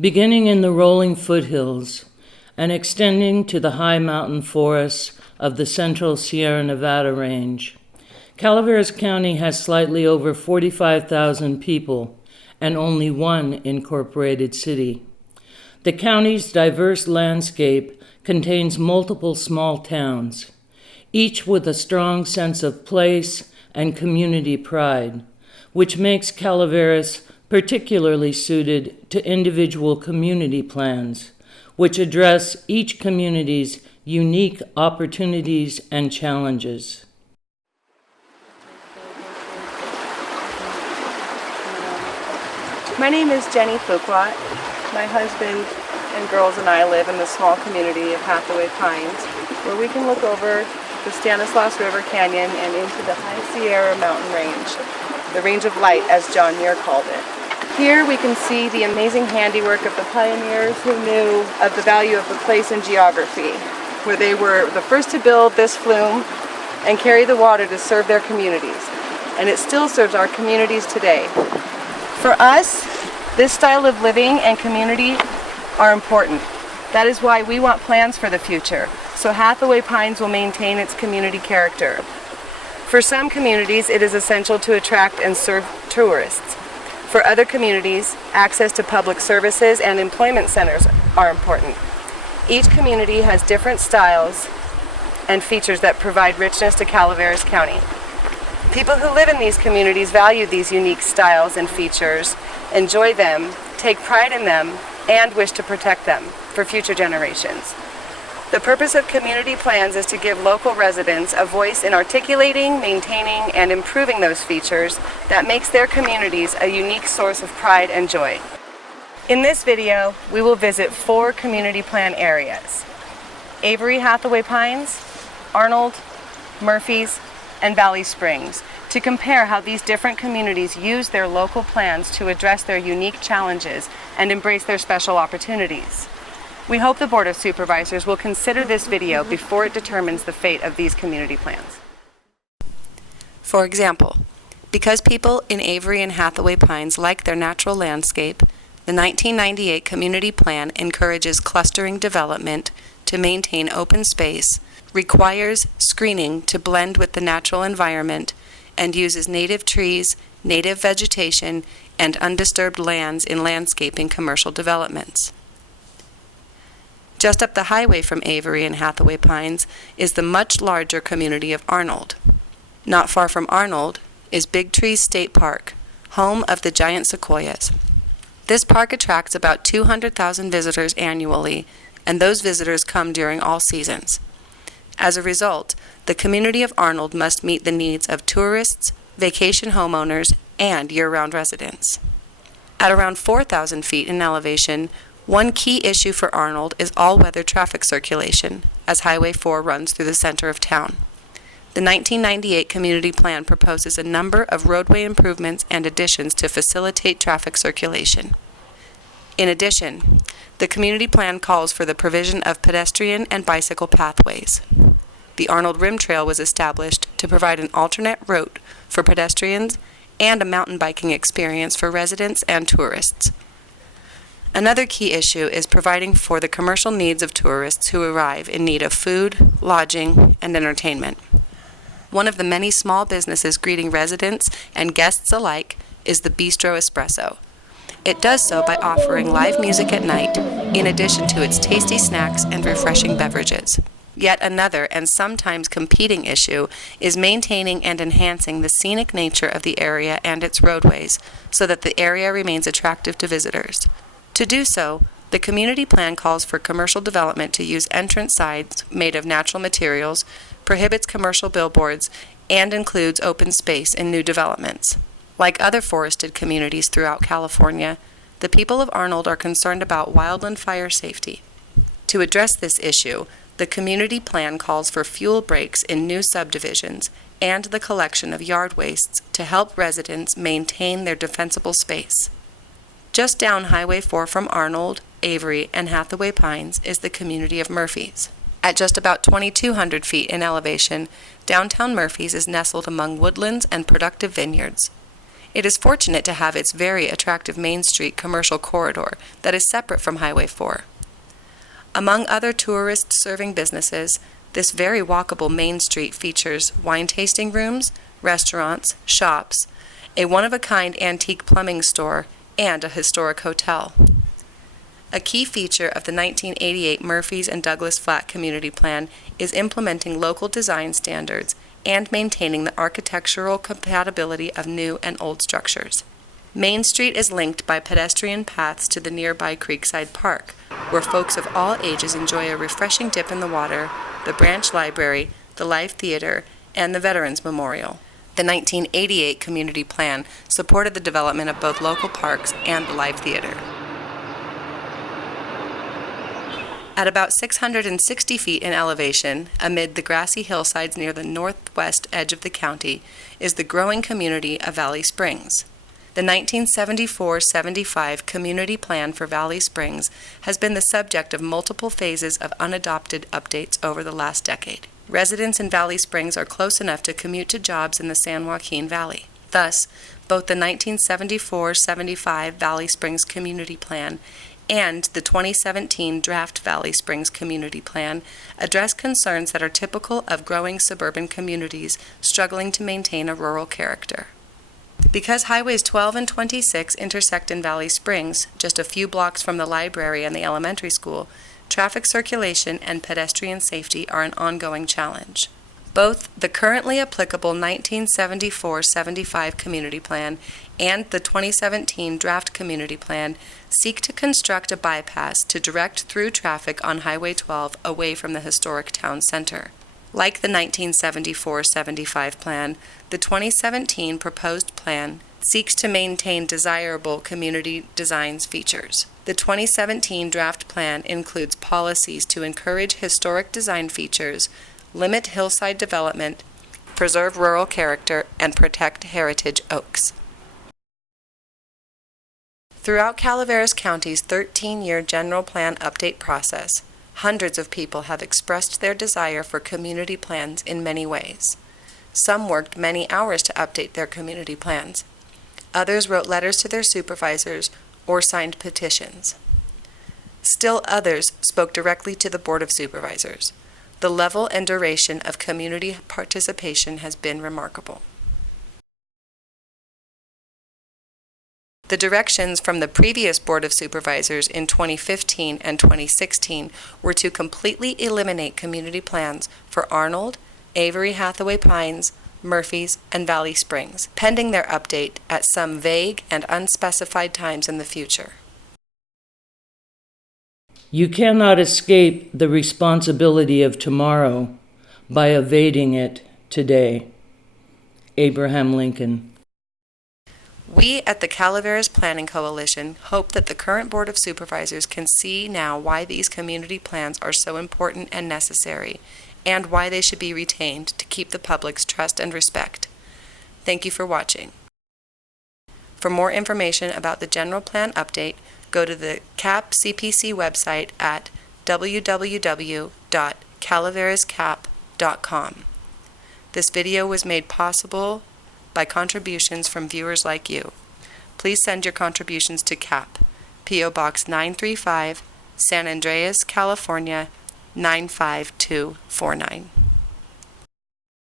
Beginning in the rolling foothills and extending to the high mountain forests of the central Sierra Nevada range, Calaveras County has slightly over 45,000 people and only one incorporated city. The county's diverse landscape contains multiple small towns, each with a strong sense of place and community pride, which makes Calaveras particularly suited to individual community plans, which address each community's unique opportunities and challenges. My name is Jenny Fuqua. My husband and girls and I live in the small community of Hathaway Pines, where we can look over the Stanislaus River Canyon and into the High Sierra mountain range, the range of light as John Muir called it. Here we can see the amazing handiwork of the pioneers who knew of the value of the place and geography, where they were the first to build this flume and carry the water to serve their communities. And it still serves our communities today. For us, this style of living and community are important. That is why we want plans for the future, so Hathaway Pines will maintain its community character. For some communities, it is essential to attract and serve tourists. For other communities, access to public services and employment centers are important. Each community has different styles and features that provide richness to Calaveras County. People who live in these communities value these unique styles and features, enjoy them, take pride in them, and wish to protect them for future generations. The purpose of community plans is to give local residents a voice in articulating, maintaining, and improving those features that makes their communities a unique source of pride and joy. In this video, we will visit 4 community plan areas: Avery Hathaway Pines, Arnold, Murphys, and Valley Springs, to compare how these different communities use their local plans to address their unique challenges and embrace their special opportunities. We hope the Board of Supervisors will consider this video before it determines the fate of these community plans. For example, because people in Avery and Hathaway Pines like their natural landscape, the 1998 Community Plan encourages clustering development to maintain open space, requires screening to blend with the natural environment, and uses native trees, native vegetation, and undisturbed lands in landscaping commercial developments. Just up the highway from Avery and Hathaway Pines is the much larger community of Arnold. Not far from Arnold is Big Trees State Park, home of the giant sequoias. This park attracts about 200,000 visitors annually, and those visitors come during all seasons. As a result, the community of Arnold must meet the needs of tourists, vacation homeowners, and year-round residents. At around 4,000 feet in elevation, one key issue for Arnold is all-weather traffic circulation, as Highway 4 runs through the center of town. The 1998 Community Plan proposes a number of roadway improvements and additions to facilitate traffic circulation. In addition, the Community Plan calls for the provision of pedestrian and bicycle pathways. The Arnold Rim Trail was established to provide an alternate route for pedestrians and a mountain biking experience for residents and tourists. Another key issue is providing for the commercial needs of tourists who arrive in need of food, lodging, and entertainment. One of the many small businesses greeting residents and guests alike is the Bistro Espresso. It does so by offering live music at night, in addition to its tasty snacks and refreshing beverages. Yet another and sometimes competing issue is maintaining and enhancing the scenic nature of the area and its roadways so that the area remains attractive to visitors. To do so, the community plan calls for commercial development to use entrance signs made of natural materials, prohibits commercial billboards, and includes open space in new developments. Like other forested communities throughout California, the people of Arnold are concerned about wildland fire safety. To address this issue, the community plan calls for fuel breaks in new subdivisions and the collection of yard wastes to help residents maintain their defensible space. Just down Highway 4 from Arnold, Avery, and Hathaway Pines is the community of Murphys. At just about 2,200 feet in elevation, downtown Murphys is nestled among woodlands and productive vineyards. It is fortunate to have its very attractive Main Street commercial corridor that is separate from Highway 4. Among other tourist-serving businesses, this very walkable Main Street features wine tasting rooms, restaurants, shops, a one-of-a-kind antique plumbing store, and a historic hotel. A key feature of the 1988 Murphys and Douglas Flat Community Plan is implementing local design standards and maintaining the architectural compatibility of new and old structures. Main Street is linked by pedestrian paths to the nearby Creekside Park, where folks of all ages enjoy a refreshing dip in the water, the Branch Library, the Live Theater, and the Veterans Memorial. The 1988 Community Plan supported the development of both local parks and the Live Theater. At about 660 feet in elevation, amid the grassy hillsides near the northwest edge of the county, is the growing community of Valley Springs. The 1974-75 Community Plan for Valley Springs has been the subject of multiple phases of unadopted updates over the last decade. Residents in Valley Springs are close enough to commute to jobs in the San Joaquin Valley. Thus, both the 1974-75 Valley Springs Community Plan and the 2017 Draft Valley Springs Community Plan address concerns that are typical of growing suburban communities struggling to maintain a rural character. Because Highways 12 and 26 intersect in Valley Springs, just a few blocks from the library and the elementary school, traffic circulation and pedestrian safety are an ongoing challenge. Both the currently applicable 1974-75 Community Plan and the 2017 Draft Community Plan seek to construct a bypass to direct through traffic on Highway 12 away from the historic town center. Like the 1974-75 plan, the 2017 proposed plan seeks to maintain desirable community designs features. The 2017 draft plan includes policies to encourage historic design features, limit hillside development, preserve rural character, and protect heritage oaks. Throughout Calaveras County's 13-year general plan update process, hundreds of people have expressed their desire for community plans in many ways. Some worked many hours to update their community plans. Others wrote letters to their supervisors or signed petitions. Still others spoke directly to the Board of Supervisors. The level and duration of community participation has been remarkable. The directions from the previous Board of Supervisors in 2015 and 2016 were to completely eliminate community plans for Arnold, Avery Hathaway Pines, Murphys, and Valley Springs, pending their update at some vague and unspecified times in the future. You cannot escape the responsibility of tomorrow by evading it today. Abraham Lincoln. We at the Calaveras Planning Coalition hope that the current Board of Supervisors can see now why these community plans are so important and necessary, and why they should be retained to keep the public's trust and respect. Thank you for watching. For more information about the General Plan Update, go to the CAP CPC website at www.calaverascap.com. This video was made possible by contributions from viewers like you. Please send your contributions to CAP, P.O. Box 935, San Andreas, California, 95249.